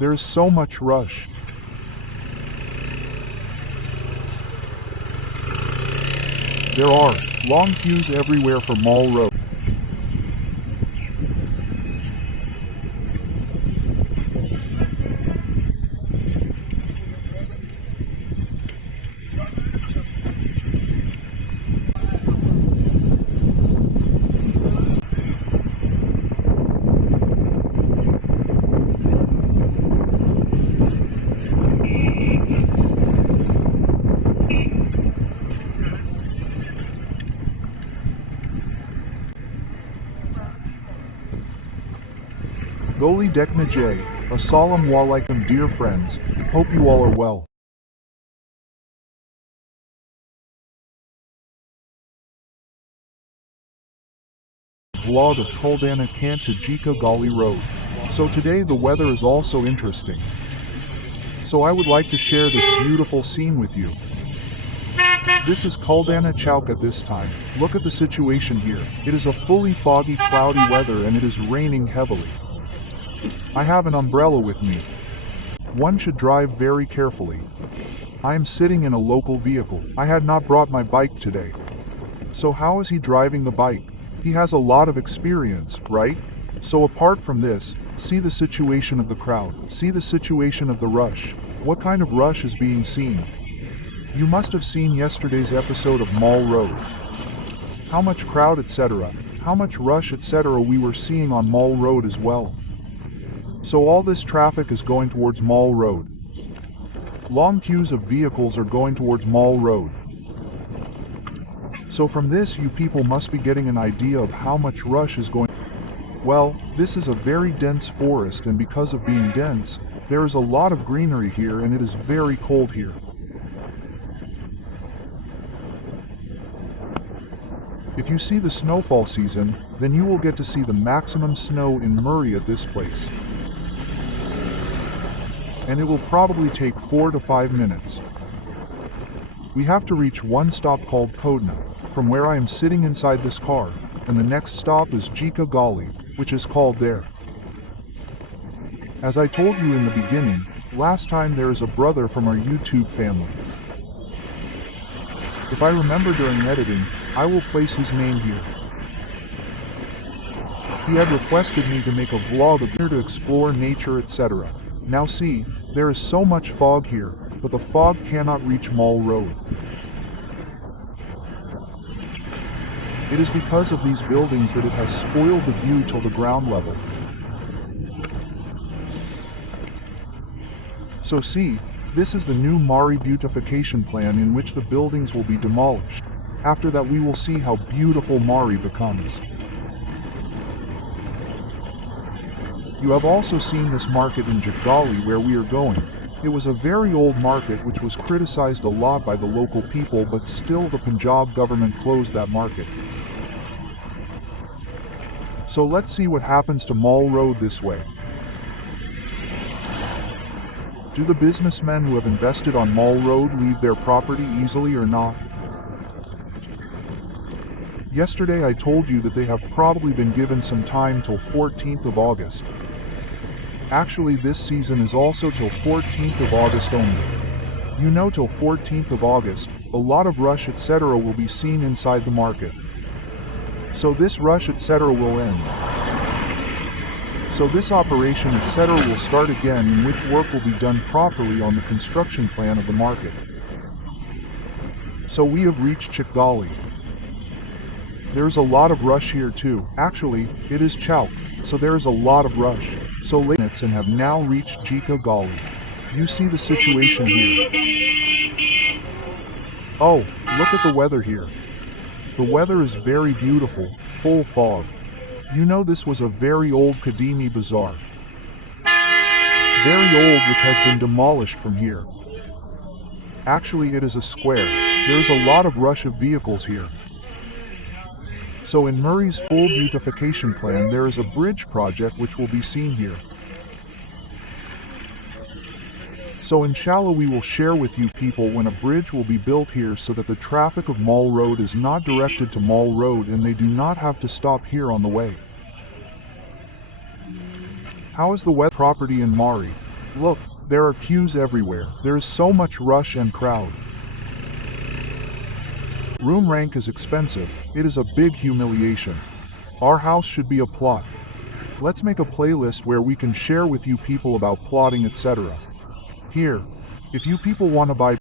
There is so much rush. There are long queues everywhere for Mall Road. Goli Dekna Jay, Assalamu alaikum dear friends, hope you all are well. Vlog of Kuldana Kant to Jika Gali Road. So today the weather is also interesting. So I would like to share this beautiful scene with you. This is Kuldana Chowk at this time. Look at the situation here. It is a fully foggy, cloudy weather and it is raining heavily. I have an umbrella with me. One should drive very carefully. I am sitting in a local vehicle. I had not brought my bike today. So how is he driving the bike? He has a lot of experience, right? So apart from this, see the situation of the crowd. See the situation of the rush. What kind of rush is being seen? You must have seen yesterday's episode of Mall Road. How much crowd, etc. How much rush, etc. we were seeing on Mall Road as well. So all this traffic is going towards Mall Road. Long queues of vehicles are going towards Mall Road. So from this you people must be getting an idea of how much rush is going. Well, this is a very dense forest and because of being dense, there is a lot of greenery here and it is very cold here. If you see the snowfall season, then you will get to see the maximum snow in Murree at this place. And it will probably take 4 to 5 minutes. We have to reach one stop called Kodna, from where I am sitting inside this car, and the next stop is Jika Gali, which is called there. As I told you in the beginning, last time there is a brother from our YouTube family. If I remember during editing, I will place his name here. He had requested me to make a vlog of here to explore nature, etc. Now see, there is so much fog here, but the fog cannot reach Mall Road. It is because of these buildings that it has spoiled the view till the ground level. So see, this is the new Murree beautification plan in which the buildings will be demolished. After that we will see how beautiful Murree becomes. You have also seen this market in Jikgali where we are going. It was a very old market which was criticized a lot by the local people, but still the Punjab government closed that market. So let's see what happens to Mall Road this way. Do the businessmen who have invested on Mall Road leave their property easily or not? Yesterday I told you that they have probably been given some time till 14th of August. Actually this season is also till 14th of August only. You know till 14th of August, a lot of rush etc. will be seen inside the market. So this rush etc. will end. So this operation etc. will start again in which work will be done properly on the construction plan of the market. So we have reached Chikgali. There's a lot of rush here too. Actually, it is Chowk, so there is a lot of rush. So late and have now reached Jika Gali. You see the situation here. Oh, look at the weather here. The weather is very beautiful, full fog. You know this was a very old Kadimi bazaar. Very old, which has been demolished from here. Actually it is a square. There is a lot of rush of vehicles here. So in Murree's full beautification plan there is a bridge project which will be seen here. So inshallah we will share with you people when a bridge will be built here so that the traffic of Mall Road is not directed to Mall Road and they do not have to stop here on the way. How is the weather property in Murree? Look, there are queues everywhere. There is so much rush and crowd. Room rank is expensive. It is a big humiliation. Our house should be a plot. Let's make a playlist where we can share with you people about plotting, etc. Here, if you people want to buy